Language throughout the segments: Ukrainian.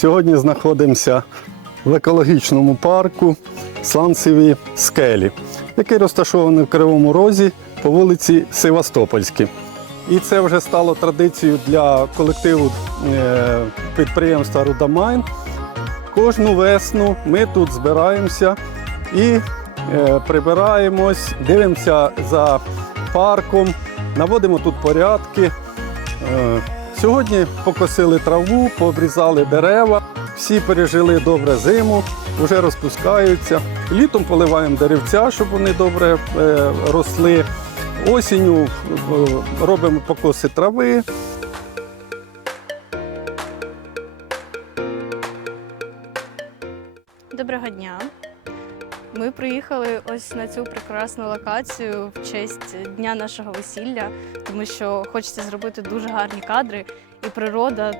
Сьогодні знаходимося в екологічному парку Сланцеві скелі, який розташований в Кривому Розі по вулиці Севастопольській. І це вже стало традицією для колективу е, підприємства Рудамайн. Кожну весну ми тут збираємося і е, прибираємось, дивимося за парком, наводимо тут порядки. Сьогодні покосили траву, пообрізали дерева, всі пережили добре зиму, вже розпускаються. Літом поливаємо деревця, щоб вони добре е, росли. Осінню е, робимо покоси трави. Доброго дня. Ми приїхали ось на цю прекрасну локацію в честь дня нашого весілля, тому що хочеться зробити дуже гарні кадри, і природа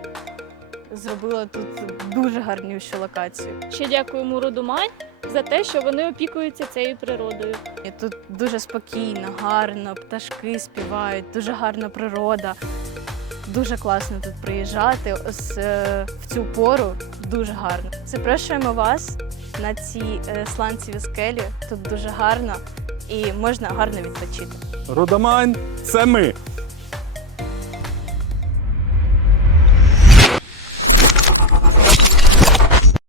зробила тут дуже гарнющу локацію. Ще дякуємо Рудумань за те, що вони опікуються цією природою. І тут дуже спокійно, гарно, пташки співають, дуже гарна природа. Дуже класно тут приїжджати. Ось е, в цю пору дуже гарно. Запрошуємо вас на ці е, сланцеві скелі. Тут дуже гарно і можна гарно відпочити. Рудамайн це ми.